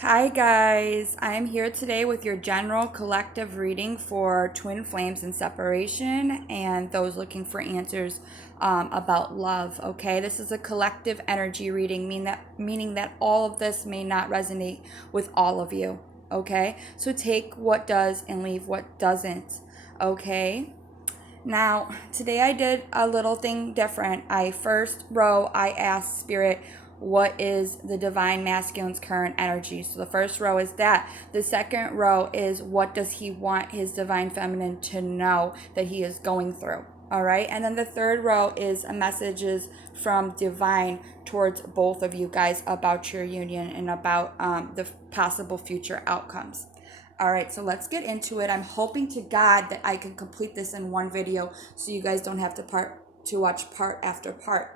Hi, guys. I'm here today with your general collective reading for twin flames and separation and those looking for answers about love. Okay, this is a collective energy reading, meaning that all of this may not resonate with all of you. Okay, so take what does and leave what doesn't. Okay. Now, today I did a little thing different. First row, I asked Spirit, what is the divine masculine's current energy? So the first row is that. The second row is what does he want his divine feminine to know that he is going through? All right. And then the third row is messages from divine towards both of you guys about your union and about the possible future outcomes. All right, so let's get into it. I'm hoping to God that I can complete this in one video so you guys don't have to watch part after part.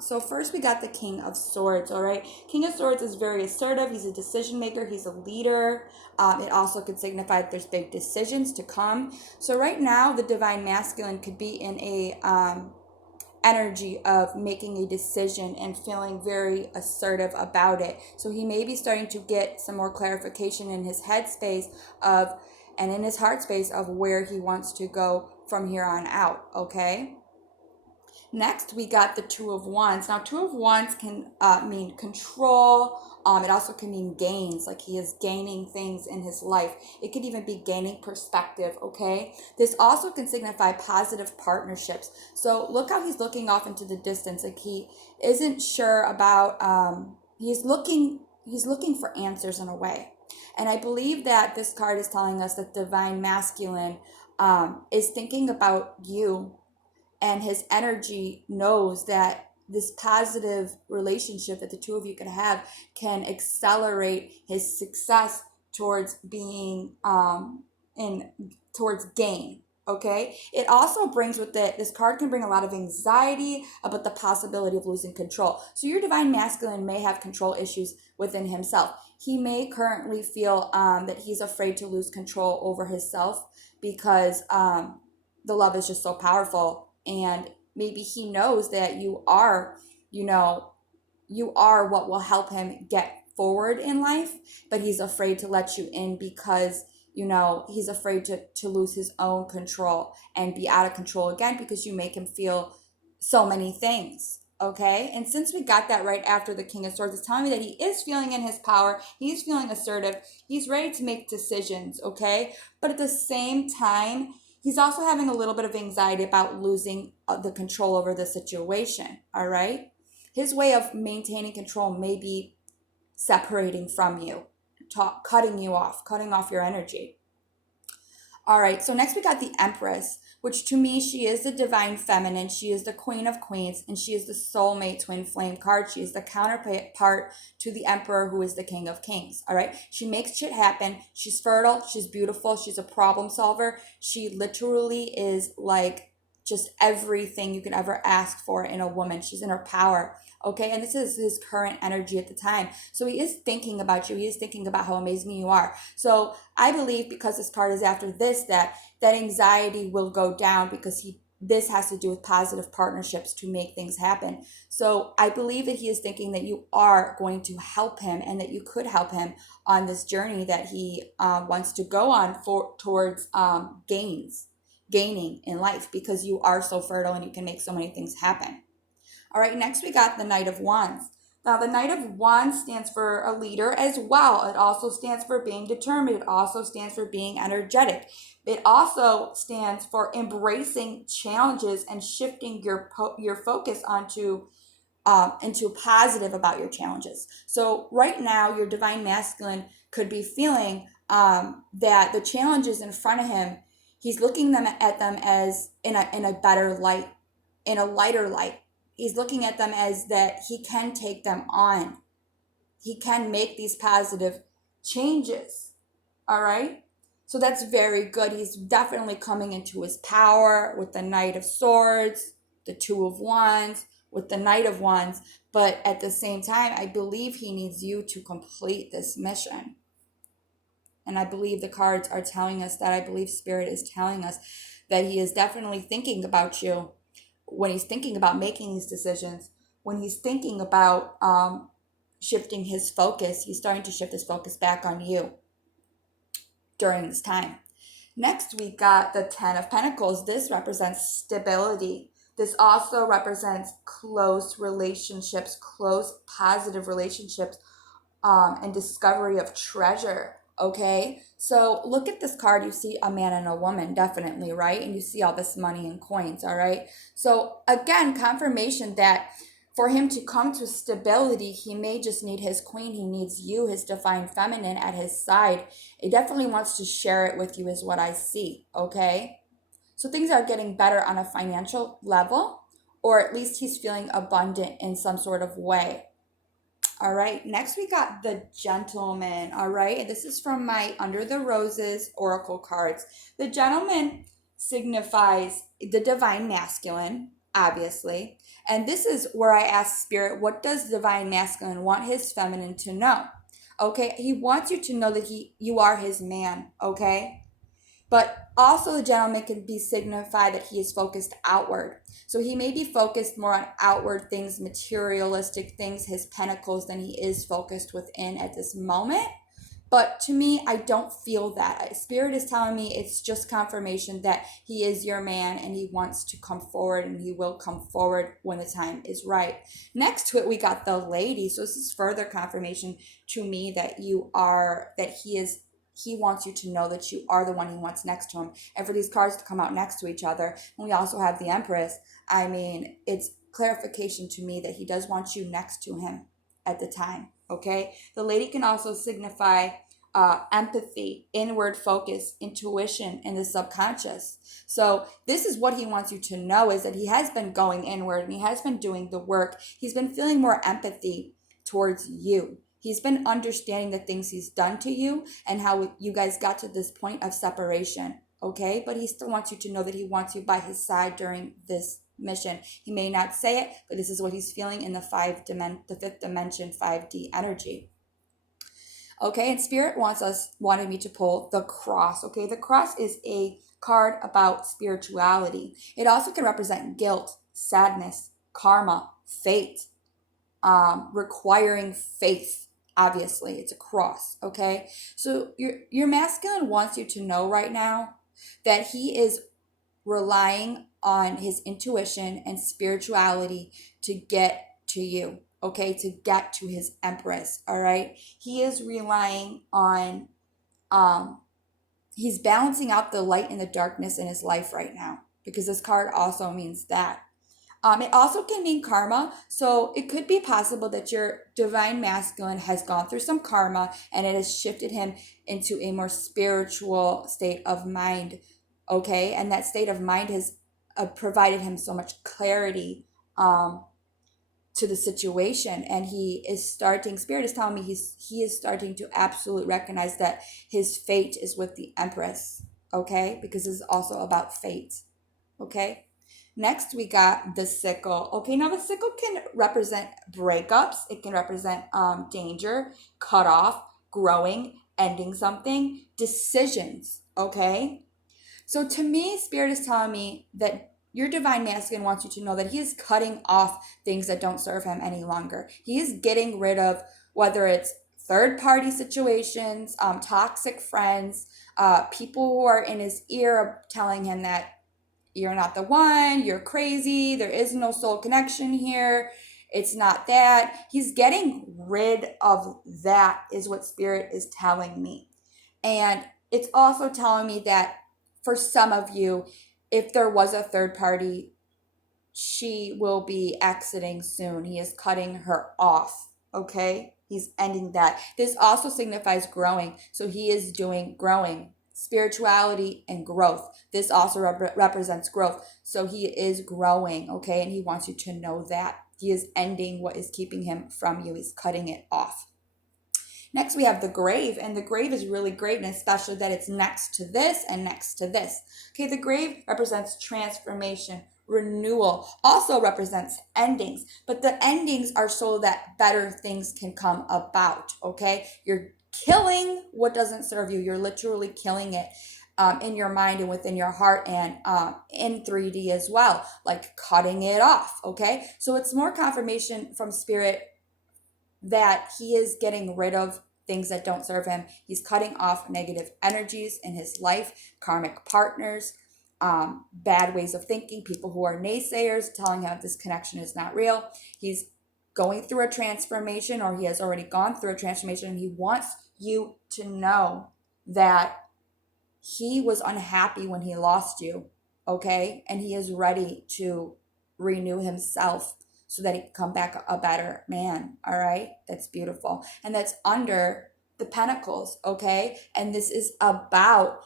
So first we got the King of Swords, all right? King of Swords is very assertive. He's a decision maker. He's a leader. It also could signify that there's big decisions to come. So right now, the Divine Masculine could be in a energy of making a decision and feeling very assertive about it. So he may be starting to get some more clarification in his headspace of and in his heart space of where he wants to go from here on out, okay? Next, we got the Two of Wands. Now, Two of Wands can mean control. It also can mean gains, like he is gaining things in his life. It could even be gaining perspective, okay? This also can signify positive partnerships. So look how he's looking off into the distance. Like he isn't sure about, he's looking for answers in a way. And I believe that this card is telling us that Divine Masculine is thinking about you, and his energy knows that this positive relationship that the two of you can have can accelerate his success towards being in towards gain. Okay, it also brings with it, this card can bring a lot of anxiety about the possibility of losing control. So your divine masculine may have control issues within himself. He may currently feel that he's afraid to lose control over himself because the love is just so powerful, and maybe he knows that you know you are what will help him get forward in life, but he's afraid to let you in because he's afraid to lose his own control and be out of control again because you make him feel so many things. Okay, and since we got that right after the King of Swords, it's telling me that he is feeling in his power, he's feeling assertive, he's ready to make decisions. Okay, but at the same time, he's also having a little bit of anxiety about losing the control over the situation. All right, his way of maintaining control may be separating from you, cutting off your energy. All right, so next we got the Empress, which to me, she is the divine feminine. She is the queen of queens, and she is the soulmate twin flame card. She is the counterpart to the Emperor, who is the king of kings. All right, she makes shit happen. She's fertile, she's beautiful, she's a problem solver. She literally is like just everything you could ever ask for in a woman. She's in her power. Okay, and this is his current energy at the time. So he is thinking about you. He is thinking about how amazing you are. So I believe because this card is after this, that anxiety will go down because this has to do with positive partnerships to make things happen. So I believe that he is thinking that you are going to help him and that you could help him on this journey that he wants to go on towards gaining in life, because you are so fertile and you can make so many things happen. All right, next we got the Knight of Wands. Now, the Knight of Wands stands for a leader as well. It also stands for being determined. It also stands for being energetic. It also stands for embracing challenges and shifting your focus onto into positive about your challenges. So right now, your divine masculine could be feeling that the challenges in front of him, he's looking at them as in a better light, in a lighter light. He's looking at them as that he can take them on. He can make these positive changes. All right. So that's very good. He's definitely coming into his power with the Knight of Swords, the Two of Wands, with the Knight of Wands. But at the same time, I believe he needs you to complete this mission. And I believe the cards are telling us that. I believe Spirit is telling us that he is definitely thinking about you when he's thinking about making these decisions, when he's thinking about shifting his focus. He's starting to shift his focus back on you during this time. Next, we got the Ten of Pentacles. This represents stability. This also represents close relationships, close positive relationships, and discovery of treasure. Okay, so look at this card. You see a man and a woman, definitely, right? And you see all this money and coins, all right? So again, confirmation that for him to come to stability, he may just need his queen. He needs you, his divine feminine, at his side. He definitely wants to share it with you, is what I see, okay? So things are getting better on a financial level, or at least he's feeling abundant in some sort of way. All right, next we got the Gentleman. All right, this is from my Under the Roses Oracle cards. The Gentleman signifies the divine masculine, obviously. And this is where I ask Spirit, what does divine masculine want his feminine to know? Okay, he wants you to know that you are his man, okay? But also the Gentleman can be signified that he is focused outward. So he may be focused more on outward things, materialistic things, his pentacles, than he is focused within at this moment. But to me, I don't feel that. Spirit is telling me it's just confirmation that he is your man and he wants to come forward, and he will come forward when the time is right. Next to it, we got the Lady. So this is further confirmation to me that he wants you to know that you are the one he wants next to him. And for these cards to come out next to each other, and we also have the Empress, I mean, it's clarification to me that he does want you next to him at the time, okay? The Lady can also signify empathy, inward focus, intuition, and the subconscious. So this is what he wants you to know, is that he has been going inward and he has been doing the work. He's been feeling more empathy towards you. He's been understanding the things he's done to you and how you guys got to this point of separation, okay? But he still wants you to know that he wants you by his side during this mission. He may not say it, but this is what he's feeling in the fifth dimension, 5D energy. Okay, and Spirit wanted me to pull the Cross. Okay, the Cross is a card about spirituality. It also can represent guilt, sadness, karma, fate, requiring faith. Obviously, it's a cross. Okay, so your masculine wants you to know right now that he is relying on his intuition and spirituality to get to you, okay, to get to his Empress. All right, he is relying on he's balancing out the light and the darkness in his life right now, because this card also means that. It also can mean karma. So it could be possible that your divine masculine has gone through some karma and it has shifted him into a more spiritual state of mind. Okay. And that state of mind has provided him so much clarity to the situation. And Spirit is telling me he is starting to absolutely recognize that his fate is with the Empress. Okay. Because this is also about fate. Okay. Next, we got the Sickle. Okay, now the Sickle can represent breakups. It can represent danger, cut off, growing, ending something, decisions, okay? So to me, Spirit is telling me that your divine masculine wants you to know that he is cutting off things that don't serve him any longer. He is getting rid of, whether it's third-party situations, toxic friends, people who are in his ear telling him that you're not the one, you're crazy, there is no soul connection here, it's not that. He's getting rid of that, is what Spirit is telling me. And it's also telling me that for some of you, if there was a third party, she will be exiting soon. He is cutting her off, okay? He's ending that. This also signifies growing. So he is doing growing, spirituality, and growth. This also represents growth. So he is growing, okay? And he wants you to know that. He is ending what is keeping him from you. He's cutting it off. Next, we have the Grave, and the Grave is really great, and especially that it's next to this and next to this. Okay, the Grave represents transformation, renewal, also represents endings, but the endings are so that better things can come about, okay? You're killing what doesn't serve you. You're literally killing it in your mind and within your heart, and in 3D as well, like cutting it off, okay? So it's more confirmation from Spirit that he is getting rid of things that don't serve him. He's cutting off negative energies in his life, karmic partners, bad ways of thinking, people who are naysayers telling him this connection is not real. He's going through a transformation, or he has already gone through a transformation, and he wants you to know that he was unhappy when he lost you, okay? And he is ready to renew himself so that he can come back a better man, all right? That's beautiful. And that's under the Pentacles, okay? And this is about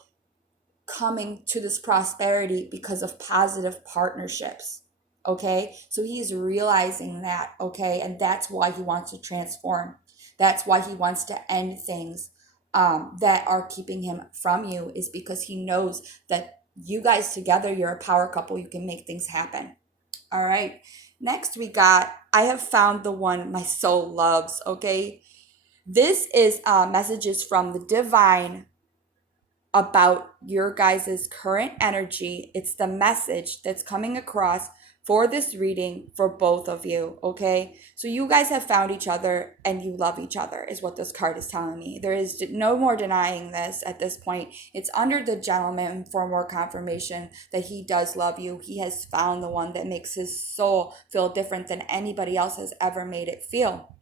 coming to this prosperity because of positive partnerships, okay? So he's realizing that, okay? And that's why he wants to transform. That's why he wants to end things that are keeping him from you, is because he knows that you guys together, you're a power couple. You can make things happen. All right. Next, we got I have found the one my soul loves. Okay. This is messages from the divine about your guys' current energy. It's the message that's coming across for this reading for both of you, okay? So you guys have found each other and you love each other, is what this card is telling me. There is no more denying this at this point. It's under the gentleman for more confirmation that he does love you. He has found the one that makes his soul feel different than anybody else has ever made it feel.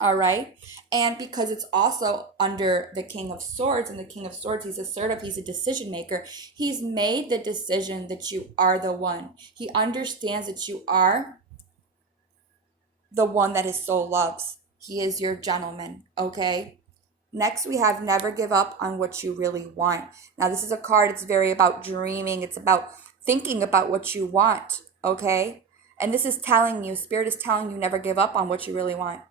All right. And because it's also under the King of Swords, and the King of Swords, he's assertive, he's a decision maker. He's made the decision that you are the one. He understands that you are the one that his soul loves. He is your gentleman. Okay. Next, we have never give up on what you really want. Now, this is a card, it's very about dreaming. It's about thinking about what you want. Okay. And this is telling you, Spirit is telling you, never give up on what you really want.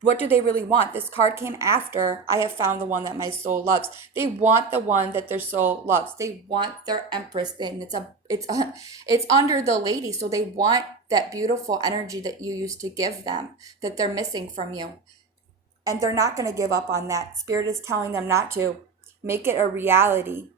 What do they really want? This card came after I have found the one that my soul loves. They want the one that their soul loves. They want their empress, and it's under the lady. So they want that beautiful energy that you used to give them, that they're missing from you. And they're not going to give up on that. Spirit is telling them not to. Make it a reality.